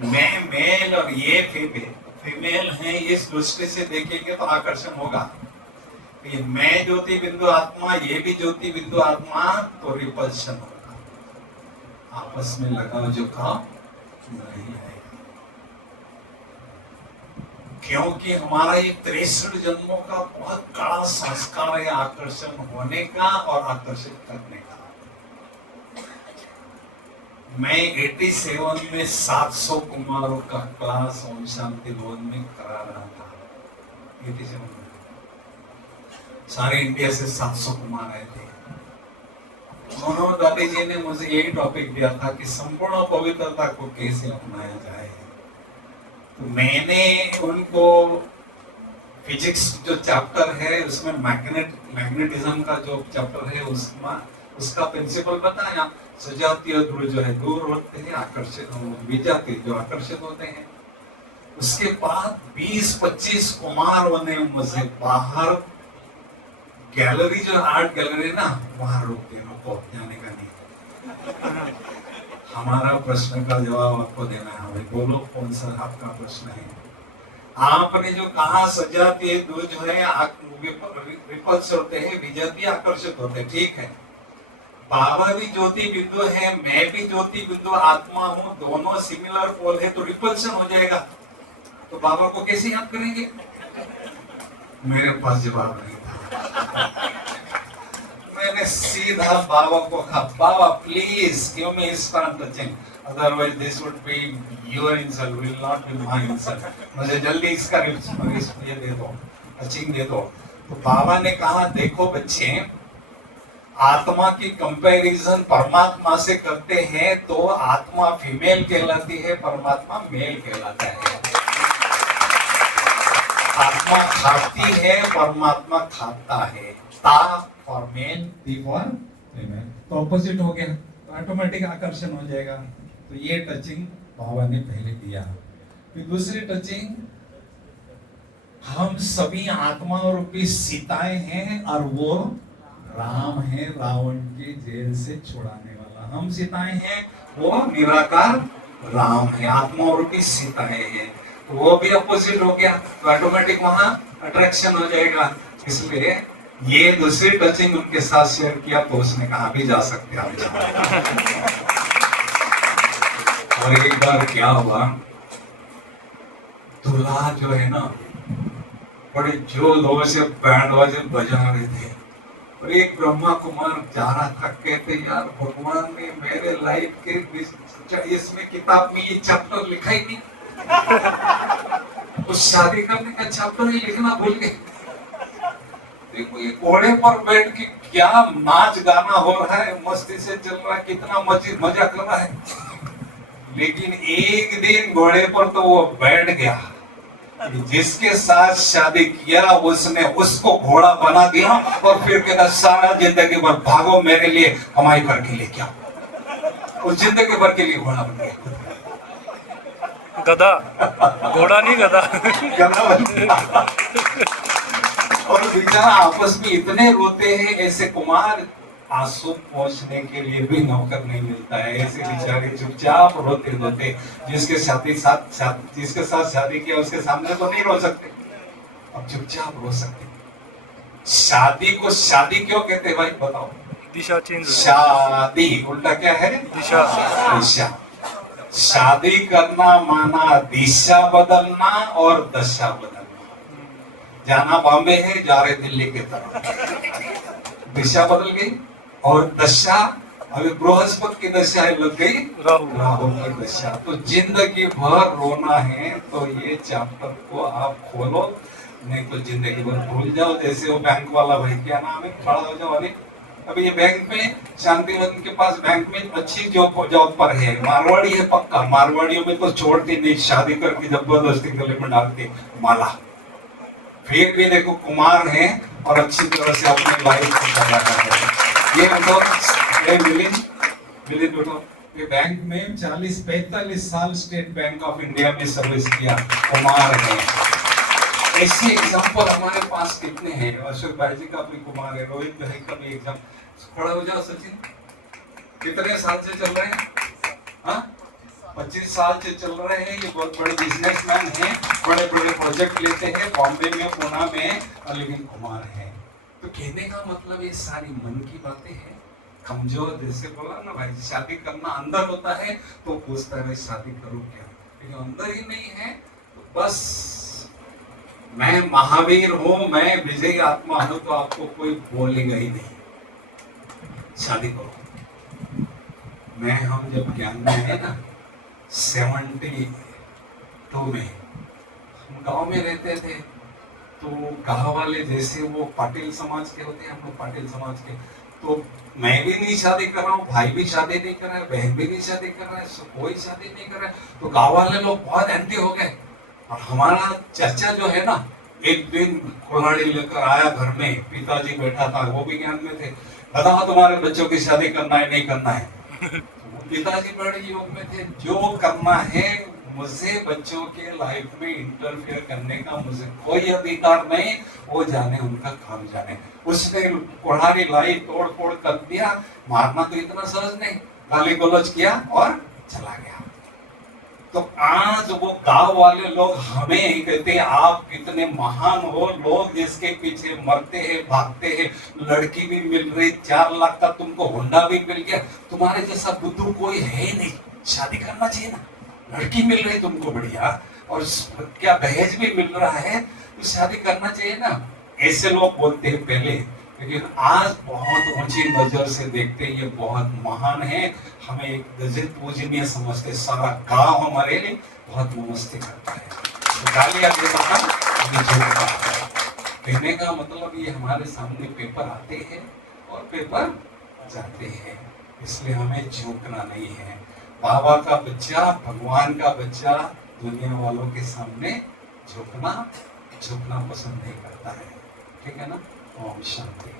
मैं मेल और ये फीमेल है, इस दृष्टि से देखेंगे तो आकर्षण होगा। ये मैं ज्योति बिंदु आत्मा, ये भी ज्योति बिंदु आत्मा, तो रिपल्शन होगा, आपस में लगाव जो काम नहीं है। क्योंकि हमारा ये 63 जन्मों का बहुत कड़ा संस्कार है आकर्षण होने का और आकर्षित करने का। मैं 87 में 700 कुमारों का क्लास ओम शांति भवन में करा रहा था। 87 में सारे इंडिया से 700 कुमार आए थे। मनोहर दादी जी ने मुझे यही टॉपिक दिया था कि संपूर्ण पवित्रता को कैसे अपनाया जाए। तो मैंने उनको फिजिक्स जो चैप्टर है उसमें मैग्नेटिज्म का जो चैप्टर है उसका प्रिंसिपल बताया। सजातीय ध्रुव जो है दूर होते हैं, आकर्षित विजातीय जो आकर्षित होते हैं। उसके बाद 20-25 कुमार बने मुझे बाहर, गैलरी जो आर्ट गैलरी ना वहां रोकते, रुको जाने का नहीं। हमारा प्रश्न का जवाब आपको देना है भाई, बोलो कौन सा आपका प्रश्न है। आपने जो कहा सजातीय ध्रुव जो है रिपल्स होते हैं, विजातीय आकर्षित होते हैं, ठीक है। बाबा भी ज्योति बिंदु है, मैं भी ज्योति बिंदु आत्मा हूं, दोनों सिमिलर पोल है, तो रिपल्शन हो जाएगा। तो बाबा को कैसे याद करेंगे? मेरे पास जवाब नहीं था। मैंने सीधा बाबा को कहा, बाबा please give me instant touching, otherwise this would be your insult, will not be my insult. मुझे जल्दी इसका ये दे दो, टचिंग दे दो। तो बाबा ने कहा, देखो बच्चे, आत्मा की कंपैरिजन परमात्मा से करते हैं तो आत्मा फीमेल कहलाती है, परमात्मा मेल कहलाता है। आत्मा खाती है, परमात्मा खाता है। ता फॉर मेल, ती फॉर फीमेल, तो ऑपोजिट हो गया, तो ऑटोमेटिक आकर्षण हो जाएगा। तो ये टचिंग बाबा ने पहले दिया। फिर दूसरी टचिंग, हम सभी आत्मा रूपी सीताएं हैं और वो राम है, रावण की जेल से छुड़ाने वाला। हम सीताएं हैं, वो निराकार राम है, आत्मा रूपी सीताएं हैं। तो वो भी अपोजिट हो गया, तो ऑटोमेटिक वहां अट्रैक्शन हो जाएगा। इसलिए ये दूसरी टचिंग उनके साथ शेयर किया, तो उसने कहा भी जा सकते हैं आप। और एक बार क्या हुआ, दूल्हा जो है ना बड़े जोर से बैंड बाजे बजा रहे थे, और एक ब्रह्मा कुमार जा रहा था, कहते यार भगवान ने मेरे लाइफ के इसमें किताब में ये चैप्टर लिखा ही नहीं। उस शादी करने का चैप्टर ही लिखना भूल गए। देखो ये घोड़े पर बैठ के क्या नाच गाना हो रहा है, मस्ती से चल रहा है, कितना मजा कर रहा है। लेकिन एक दिन घोड़े पर तो वो बैठ गया, जिसके साथ शादी किया उसने उसको घोड़ा बना दिया, और फिर कहता सारा जिंदगी भर भागो मेरे लिए कमाई करके लेके आओ। उस जिंदगी भर के लिए घोड़ा बन गया। गधा, घोड़ा नहीं गधा। गधा बन गया। और बेचारा आपस में इतने रोते हैं, ऐसे कुमार आंसू पहुंचने के लिए भी नौकर नहीं मिलता है, ऐसे बेचारे चुपचाप रोते रोते। जिसके साथ शादी किया उसके सामने तो नहीं रो सकते, अब चुपचाप रो सकते। शादी को शादी क्यों कहते हैं भाई, बताओ? दिशा चेंज, शादी उल्टा क्या है? दिशा। दिशा। शादी करना माना दिशा बदलना और दशा बदलना। जाना बॉम्बे है, जा रहे दिल्ली की तरफ, दिशा बदल गई। और दशा, अभी बृहस्पति की दशा है, लग गई राहु की दशा। तो जिंदगी भर रोना है तो ये चैप्टर को आप खोलो, नहीं तो जिंदगी भर भूल जाओ। जैसे वो बैंक वाला भाई, क्या नाम है, खड़ा हो जाओ। अभी ये बैंक में शांतिवन के पास बैंक में अच्छी जॉब पर है, मारवाड़ी है पक्का, मारवाड़ियों में तो छोड़ती नहीं, शादी करके जबरदस्ती गले में डालती माला। फिर भी देखो कुमार है और अच्छी तरह से अपनी लाइफ को चला रहा है। ये मिलिन ये बैंक में 40-45 साल स्टेट बैंक ऑफ इंडिया में सर्विस किया, कुमार है। ऐसे एग्जाम्पल हमारे पास कितने हैं। अशोक भाई जी का भी कुमार है, रोहित भाई का भी एग्जाम्पल। खड़ा हो जाओ सचिन, कितने साल से चल रहे हैं? हाँ, 25 साल से चल रहे हैं, ये बहुत बड़े बिजनेसमैन हैं, बड़े बड़े प्रोजेक्ट लेते हैं बॉम्बे में, पुणे में, अरविंद कुमार है। तो कहने का मतलब ये सारी मन की बातें हैं। कमजोर जैसे बोला ना भाई, शादी करना अंदर होता है तो पूछता है भाई शादी करूं क्या, लेकिन अंदर ही नहीं है तो बस मैं महावीर हूं, मैं विजयी आत्मा हूं, तो आपको कोई बोलेगा ही नहीं शादी करो। मैं हम जब ज्ञान में है ना 72 में हम गांव में रहते थे, तो गांव वाले जैसे वो पाटिल समाज के होते हैं, हम लोग पाटिल समाज के, तो मैं भी नहीं शादी कर रहा हूँ, भाई भी शादी नहीं कर रहा है, बहन भी नहीं शादी कर रहा है, कोई शादी नहीं कर रहा है, तो गांव वाले लोग बहुत एंटी हो गए। और हमारा चर्चा जो है ना, एक दिन कुल्हाड़ी लेकर आया घर में, पिताजी बैठा था, वो भी ज्ञान में थे, बताओ तुम्हारे बच्चों की शादी करना है नहीं करना है। पिताजी बड़े योग में थे, जो करना है, मुझे बच्चों के लाइफ में इंटरफेयर करने का मुझे कोई अधिकार नहीं, वो जाने उनका काम जाने। उसने कुल्हाड़ी लाई, तोड़ फोड़ कर दिया, मारना तो इतना सहज नहीं, गाली गलौज किया और चला गया। तो आज वो गांव वाले लोग हमें ही कहते हैं आप कितने महान हो, लोग जिसके पीछे मरते हैं भागते हैं, लड़की भी मिल रही 4 लाख का, तुमको होंडा भी मिल गया, तुम्हारे जैसा बुद्धू कोई है ही नहीं, शादी करना चाहिए ना, लड़की मिल रही तुमको बढ़िया, और क्या दहेज भी मिल रहा है, तो शादी करना चाहिए ना, ऐसे लोग बोलते हैं पहले। लेकिन आज बहुत ऊंची नजर से देखते हैं, ये बहुत महान है, हमें एक गजब पूजनीय समझते, सारा गांव हमारे लिए बहुत नमस्ते करता है, तो गालियां देता था, अभी झुकता है। कहने का मतलब ये हमारे सामने पेपर आते हैं और पेपर जाते हैं, इसलिए हमें झुकना नहीं है। बाबा का बच्चा, भगवान का बच्चा दुनिया वालों के सामने झुकना पसंद नहीं करता है, ठीक है ना। ओम शांति।